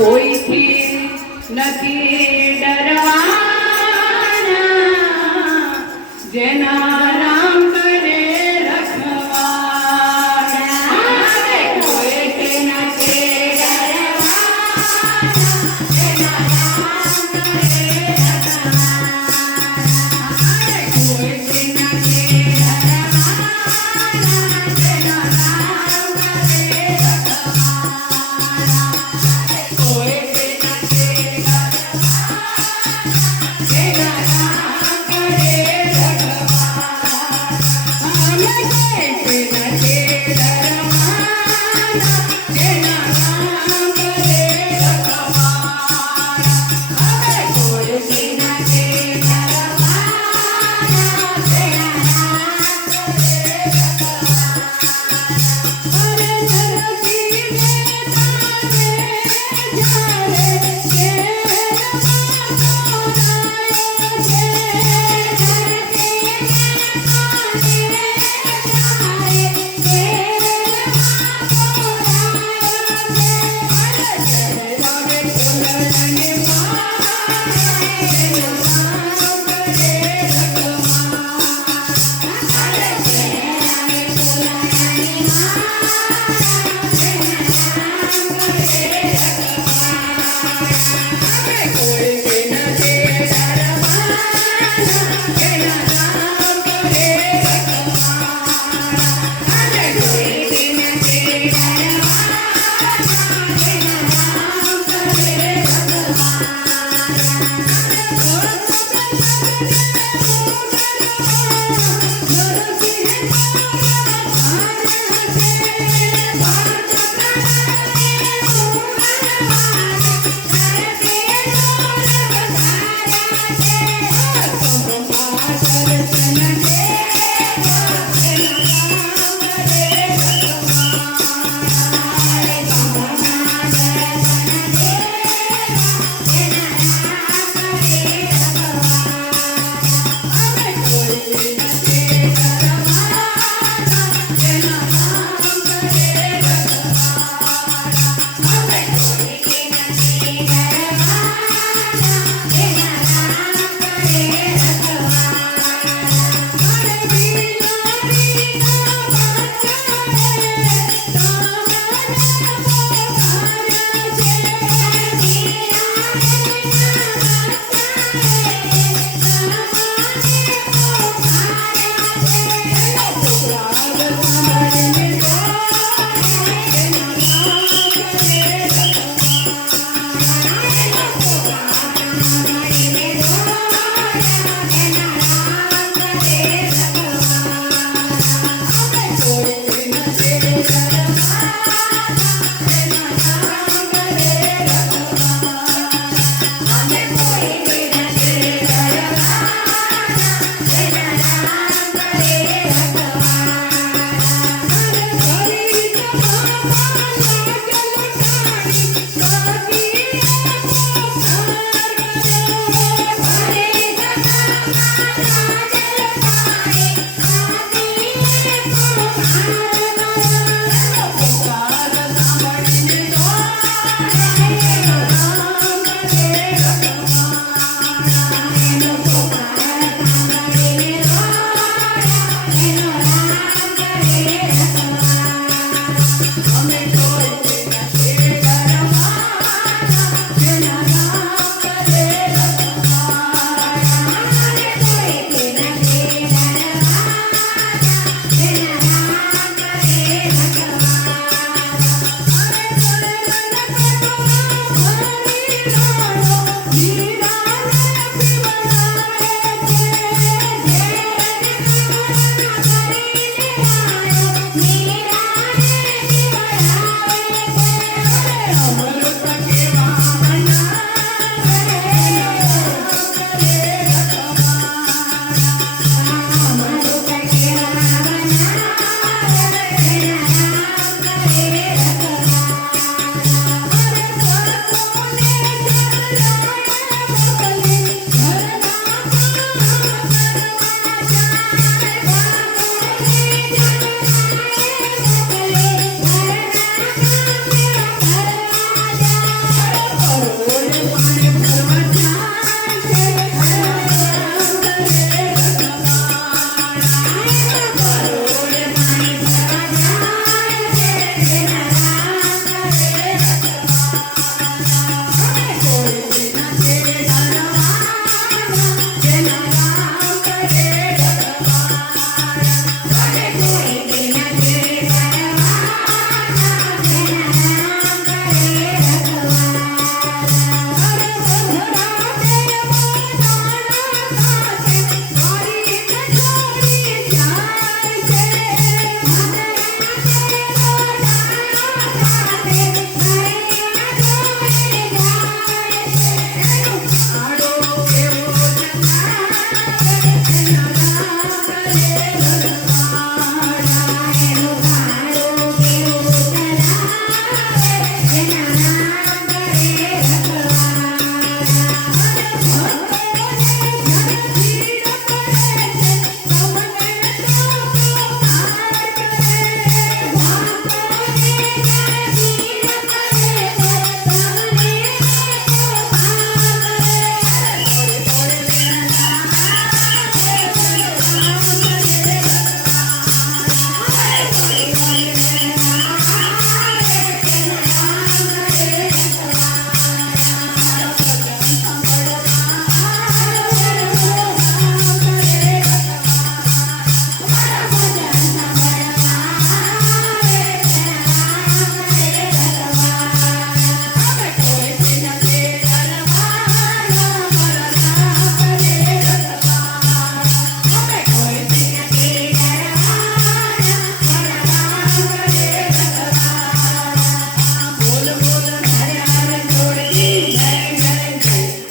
કોઈથી નથી